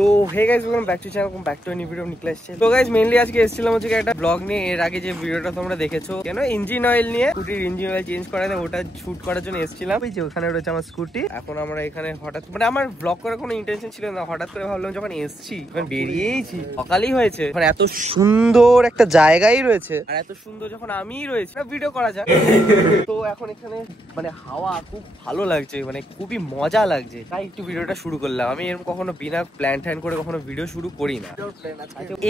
So hey guys, welcome back to channel, welcome back to a new video of Niklas channel. তো guys mainly আজকে এসেছিলাম হচ্ছে একটা blog নিয়ে। এর আগে যে ভিডিওটা তোমরা দেখেছো কেন ইঞ্জিন অয়েল নিয়ে, স্কুটির ইঞ্জিন অয়েল চেঞ্জ করা যায়, ওটা শুট করার জন্য এসেছিলাম। এই যে ওখানে রয়েছে আমার স্কুটি। এখন আমরা এখানে হঠাৎ মানে আমার ব্লগ করার কোনো ইন্টেনশন ছিল না, হঠাৎ করে ভাবলাম যখন এসছি, যখন বেরিয়েইছি, সকালই হয়েছে, মানে এত সুন্দর একটা জায়গায় রয়েছে আর এত সুন্দর যখন আমিই রয়েছি, ভিডিও করা যায়। তো এখন এখানে মানে হাওয়া খুব ভালো লাগছে, মানে খুবই মজা লাগছে, তাই একটু ভিডিওটা শুরু করলাম। আমি এরকম কখনো বিনা প্ল্যান ট্যান করে কখনো ভিডিও শুরু করি না।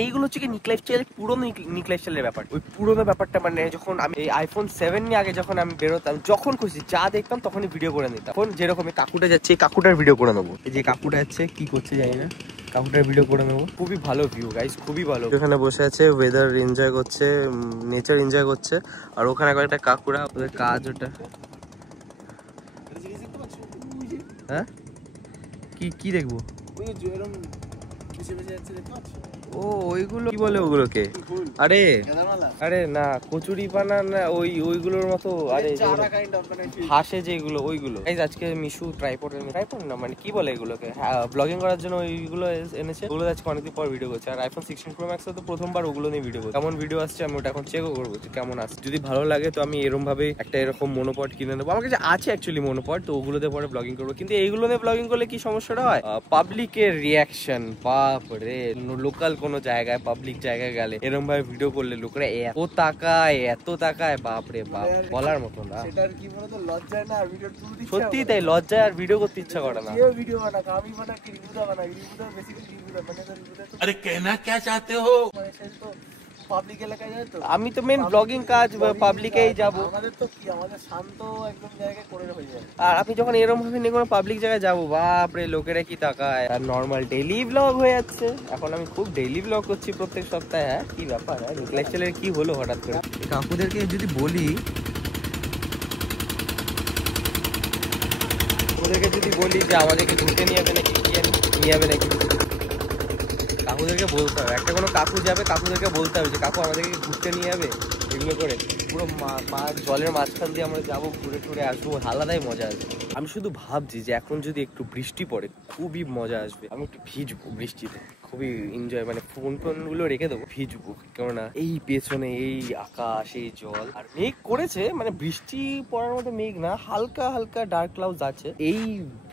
এইগুলো হচ্ছে কি নিক লাইফস্টাইল, পুরোনো নিক লাইফস্টাইলের ব্যাপার। ওই পুরোনো ব্যাপারটা মানে যখন আমি এই আইফোন 7 নিয়ে আগে যখন আমি বেরোতাম, যখন খুশি যা দেখতাম তখনই ভিডিও করে নিতাম। এখন যেরকম কাকুটা যাচ্ছে, কাকুটার ভিডিও করে নেবো। এই যে কাকুটা যাচ্ছে, কি করছে জানি না, কাকুটার ভিডিও করে নেবো। খুবই ভালো ভিউ গাইস, খুবই ভালো। এখানে বসে আছে, ওয়েদার এনজয় করছে, নেচার এনজয় করছে। আর ওখানে একটা কাকুরা, ওদের কাজ ওটা। হ্যাঁ কি কি দেখবো? ও ওইগুলো কি বলে ওগুলোকে? আরে আরে না, কচুরি পানা না, ওইগুলোর মতো। আরে হাসে যেগুলো, ওইগুলো। আজকে মিশু ট্রাইপড না, মানে কি বলে এগুলোকে, ব্লগিং করার জন্য ওইগুলো এনেছে। ওগুলো আজকে অনেকদিন পর ভিডিও করছে। আর আইফোন 16 প্রো ম্যাক্স তো প্রথমবার ওগুলো নিয়ে ভিডিও করছে। কেমন ভিডিও আসছে আমি ওটা এখন চেকও করবো কেমন আসছে। যদি ভালো লাগে তো আমি এরকম ভাবে একটা এরকম মনোপড কিনে নেবো। আমার কাছে আছে অ্যাকচুয়ালি মনোপড, তো ওগুলোতে পরে ব্লগিং করবো। কিন্তু এইগুলো নিয়ে ব্লগিং করলে কি সমস্যাটা হয়, পাবলিকের রিয়াকশন। বাপ রে, লোকাল কোনো জায়গায়, পাবলিক জায়গায় গেলে এরকম ভাবে ভিডিও করলে লোকেরা এত তাকায়, বাপ রে বাপ, বলার মতো না। সেটার কি বলতো, লজ্জায় না ভিডিও তুলতে, সত্যি তাই লজ্জায় আর ভিডিও করতে ইচ্ছা করে না। কেউ ভিডিও বানা, আমি বানা কি রিভিউ বানা, রিভিউটা বেসিক্যালি রিভিউটা মানে আরে कहना क्या चाहते हो, মানে সেই তো পাবলিক এলাকায় যায়। তো আমি তো মেন ব্লগিং কাজ পাবলিকেই যাব। আমাদের তো কি, আমাদের শান্ত একদম জায়গায় করে হয়ে যায়। আর আমি যখন এরকম ভাবে নিয়ে কোনো পাবলিক জায়গায় যাবো, বাপ রে লোকেরা কি তাকায়। আর নর্মাল ডেইলি ব্লগ হয়ে যাচ্ছে এখন। আমি খুব ডেইলি ব্লগ করছি প্রত্যেক সপ্তাহে। হ্যাঁ কি ব্যাপার, চ্যানেলের কি হলো হঠাৎ করে? কাকুদেরকে যদি বলি, ওদেরকে যদি বলি যে আমাদেরকে ঘুরতে নিয়ে যাবে নাকি, নিয়ে যাবে নাকি, কাকুদেরকে বলতে হবে। একটা কোনো কাকু যাবে, কাকুদেরকে বলতে হবে যে কাকু আমাদেরকে ঘুরতে নিয়ে যাবে। এগুলো করে পুরো জলের মাঝখান দিয়ে আমরা যাবো, ঘুরে টুরে আসবো, আলাদাই মজা আসবে। আমি শুধু ভাবছি যে এখন যদি একটু বৃষ্টি পড়ে খুবই মজা আসবে। আমি একটু ভিজবো বৃষ্টিতে, খুবই এনজয়, মানে ফোন গুলো রেখে দেবো, ভিজবো। কেননা এই পেছনে এই আকাশ, এই জল, আর মেঘ করেছে, মানে বৃষ্টি পড়ার মতো মেঘ না, হালকা হালকা ডার্ক ক্লাউডস আছে। এই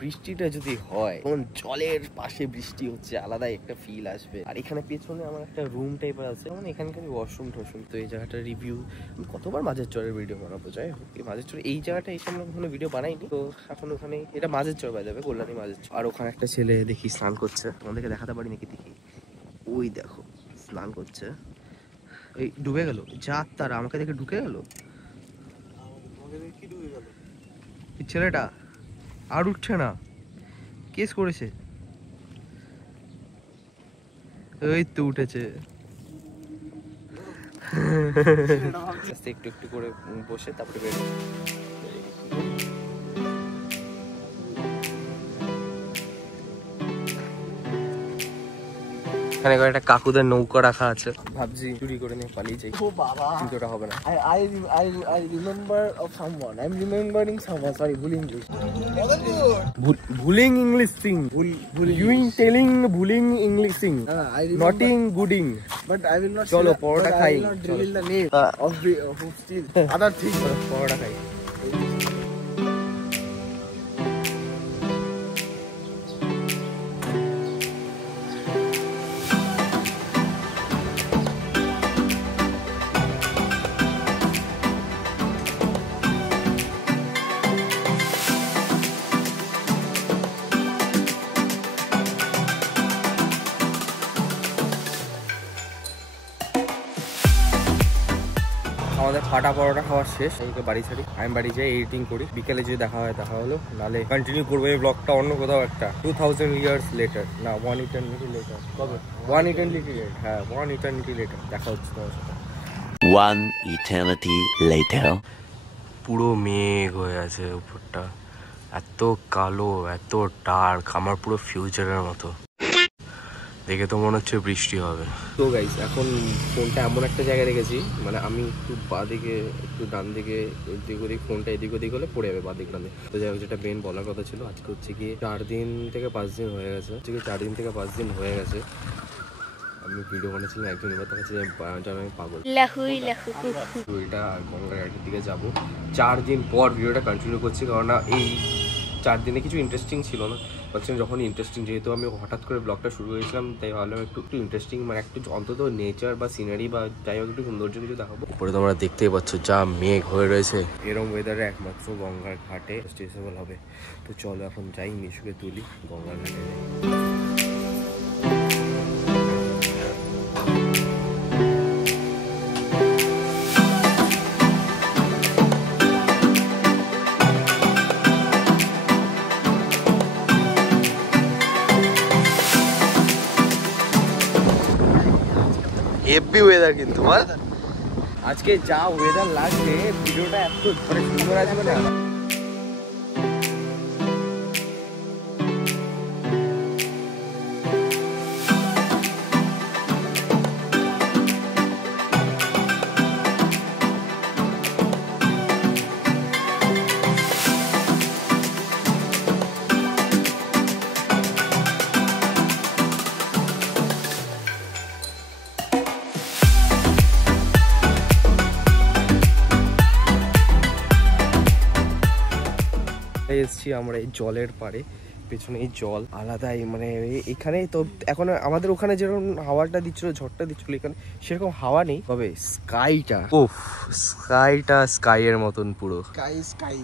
বৃষ্টিটা যদি হয়, তখন জলের পাশে বৃষ্টি হচ্ছে, আলাদাই একটা ফিল আসবে। আর এখানে পেছনে আমার একটা রুম টাইপের আছে, মানে এখানকার ওয়াশরুম টশরুম। তো এই জায়গাটার রিভিউ আমি কতবার মাঝের চরের ভিডিও বানাবো, যাই হোক এই মাঝের চর, এই জায়গাটা এই সামনে কোনো ভিডিও বানাইনি। তো এখন ওখানে, এটা মাঝের চর বাজাবে, কল্যাণী মাঝের চর। আর ওখানে একটা ছেলে দেখি স্নান করছে, তোমাদেরকে দেখাতে পারি নাকি দেখি। ওই দেখো স্নান করছে, এই ডুবে গেল, যা তারা আমাকে দেখে ঢুকে গেল। ছেলেটা আর উঠছে না, কেস করেছে। এই তো উঠেছে। একটু একটু করে বসে তারপরে বেরো। এখানে একটা কাকুদের নৌকা রাখা আছে, ভাবছি চুরি করে নিয়ে পালিয়ে যাই। ও বাবা, কিন্তু ওটা হবে না। I remember of someone. I'm remembering someone. Sorry, ভুলিং English. ভুলিং English thing. You telling ভুলিং English thing. Noting gooding. But I will not. চলো পরোটা খাই। I will not reveal the name of still other thing. পরোটা খাই। আমাদের ফাটা পরোটা খাওয়া শেষ, এইকে বাড়ি ছাড়ি, আমি বাড়ি যাই, এডিটিং করি। বিকেলে যদি দেখা হয় দেখা হলো, নালে কন্টিনিউ করবো এই ব্লগটা অন্য কোথাও একটা 2000 years later, না 1 eternity later। কবে? 1 eternity later, হ্যাঁ 1 eternity later দেখা হচ্ছে তোমার সাথে। 1 eternity later। পুরো মেঘ হয়ে আছে উপরটা, এত কালো, এত ডার্ক, আমার পুরো ফিউচারের মতো। দেখে তো মনে হচ্ছে বৃষ্টি হবে। তো গাইস এখন ফোনটা এমন একটা জায়গায় রেখেছি, মানে আমি একটু বাঁদিকে একটু ডান দিকে এদিক ওদিক, ফোনটা এদিক ওদিক হলে পড়ে যাবে বাঁদিক ডান দিকে। তো যাই হোক, যেটা মেন বলার কথা ছিল, আজকে হচ্ছে কি 4 দিন থেকে 5 দিন হয়ে গেছে, হচ্ছে কি 4 দিন থেকে 5 দিন হয়ে গেছে আমি ভিডিও বানাচ্ছিলাম, একজন এবার দেখাচ্ছে যে আমি পাগল। এটা আর গঙ্গার ঘাটের দিকে যাবো। 4 দিন পর ভিডিওটা কন্টিনিউ করছি, কারণ এই 4 দিনে কিছু ইন্টারেস্টিং ছিল না, ভাবছিলাম যখন ইন্টারেস্টিং, যেহেতু আমি হঠাৎ করে ব্লগটা শুরু করেছিলাম, তাই ভাবলাম একটু ইন্টারেস্টিং, মানে একটু অন্তত নেচার বা সিনারি বা যাই হোক একটু সৌন্দর্য কিছু দেখাবো। উপরে তোমরা দেখতেই পাচ্ছ যা মেঘ হয়ে রয়েছে, এরকম ওয়েদারে একমাত্র গঙ্গার ঘাটে স্টেসেবল হবে। তো চলো এখন যাই, মিশুকে তুলি গঙ্গার ঘাটে। হেভি ওয়েদার কিন্তু বল, আজকে যা ওয়েদার লাগছে ভিডিওটা এত সুন্দর আসবে না। এসছি আমরা এই জলের পাড়ে, পেছনে এই জল আলাদাই, মানে এখানে তো এখন আমাদের ওখানে যেরকম হাওয়াটা দিচ্ছিল, ঝড়টা দিচ্ছিল, এখানে সেরকম হাওয়া নেই, তবে স্কাইটা স্কাইয়ের মতন পুরো স্কাই।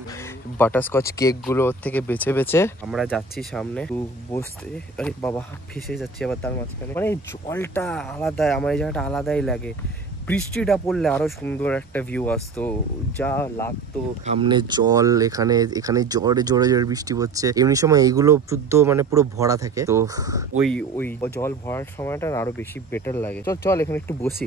বাটারস্কচ কেক গুলো ওর থেকে বেছে বেছে আমরা যাচ্ছি সামনে বসতে। আরে বাবা ফেসে যাচ্ছি আবার তার মাঝখানে, মানে জলটা আলাদা, আমার এই জায়গাটা আলাদাই লাগে। বৃষ্টিটা পড়লে আরো সুন্দর একটা ভিউ আসতো, যা লাগতো। সামনে জল, এখানে জোরে জোরে বৃষ্টি পড়ছে, এমনি সময় এইগুলো শুদ্ধ মানে পুরো ভরা থাকে, তো ওই জল ভরার সময়টা আরো বেশি বেটার লাগে। চল এখানে একটু বসি।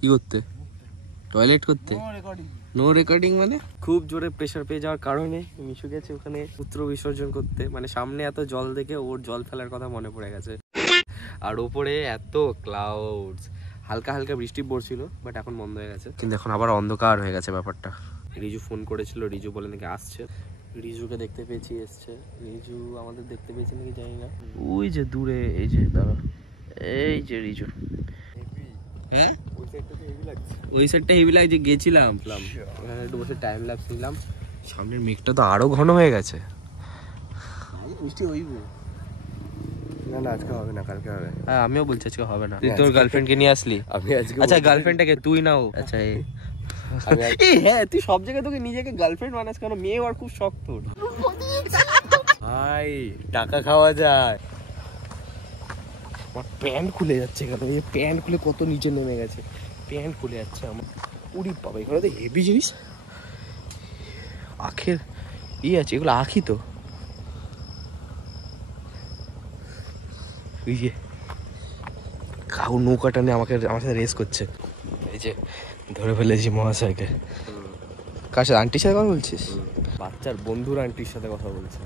কি করতে? টয়লেট করতে? নো রেকর্ডিং মানে? খুব জোরে প্রেসার পেয়ে যাওয়ার কারণে মিশু গেছে ওখানে মূত্র বিসর্জন করতে, মানে সামনে এত জল দেখে ওর জল ফেলার কথা মনে পড়ে গেছে। আর ওপরে এত ক্লাউডস, হালকা হালকা বৃষ্টি পড়ছিল, বাট এখন বন্ধ হয়ে গেছে, কিন্তু এখন আবার অন্ধকার হয়ে গেছে ব্যাপারটা। রিজু ফোন করেছিল, রিজু বলে নাকি আসছে, রিজুকে দেখতে পেয়েছি, এসছে। রিজু আমাদের দেখতে পেয়েছি নাকি জানি না, ওই যে দূরে, এই যে দাঁড়া, এই যে রিজু। হ্যাঁ ওই সাইডটা হেভি লাগছে, গেছিলাম ওখানে একটু বসে টাইম ল্যাপস নিলাম। সামনের মেঘটা তো আরো ঘন হয়ে গেছে, বৃষ্টি হইব না। আজকে হবে না, কালকে হবে। হ্যাঁ আমিও বলছি আজকে হবে না। তুই তোর গার্লফ্রেন্ডকে নিয়ে আসলি? আমি আজকে, আচ্ছা গার্লফ্রেন্ডটাকে তুই নাও। আচ্ছা এই হ্যাঁ, তুই সব জায়গায় তোকে নিজেকে গার্লফ্রেন্ড বানাস কেন? মেয়ে আর খুব শখ তোর। ভাই টাকা খাওয়া যায়। আমার প্যান্ট খুলে যাচ্ছে কেন? এই প্যান্ট খুলে কত নিচে নেমে গেছে, প্যান্ট খুলে যাচ্ছে আমার। উড়ি বাবা, এখানে তো হেভি জিনিস, আখের আছে, এগুলো আখি তো। ওই যে কাউ নৌকাটা নিয়ে আমার সাথে রেস করছে, এই যে ধরে ফেলেছি মহাশয়কে। কার সাথে? আন্টির সাথে কথা বলছিস? বাচ্চার বন্ধুর আন্টির সাথে কথা বলছে।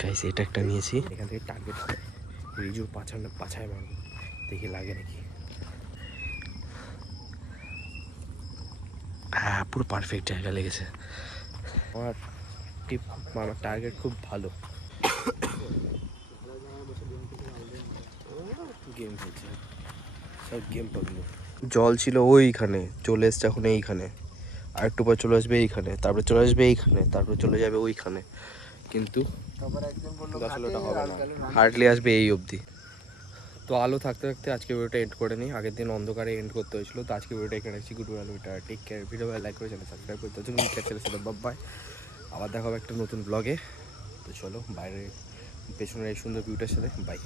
গাইস এটা একটা নিয়েছি, এখান থেকে টার্গেট হবে রিজুর পাছায় মারবো, দেখি লাগে নাকি। হ্যাঁ পুরো পারফেক্ট জায়গা লেগেছে। আমার আমার টার্গেট খুব ভালো। গেম খেলছে সব, গেম পাবলো। জল ছিল ওইখানে, চলে এসছে এখন এইখানে, আর একটু পর চলে আসবে এইখানে, তারপরে চলে আসবে এইখানে, তারপরে চলে যাবে ওইখানে, কিন্তু আসলে ওটা হবে না, হার্ডলি আসবে এই অবধি। তো আলো থাকতে থাকতে আজকে ভিডিওটা এন্ড করে নিই। আগের দিন অন্ধকারে এন্ড করতে হয়েছিল, তো আজকে ভিডিওটা এখানে রাখছি। গুড ওয়েল, ওইটা টেক কেয়ার, ভিডিও লাইক করে চ্যানেল সাবস্ক্রাইব করতে হচ্ছে। চ্যানেলের সাথে বাই, আবার দেখা হবে একটা নতুন ব্লগে। তো চলো বাইরে পেছনের এই সুন্দর ভিউটার সাথে বাই।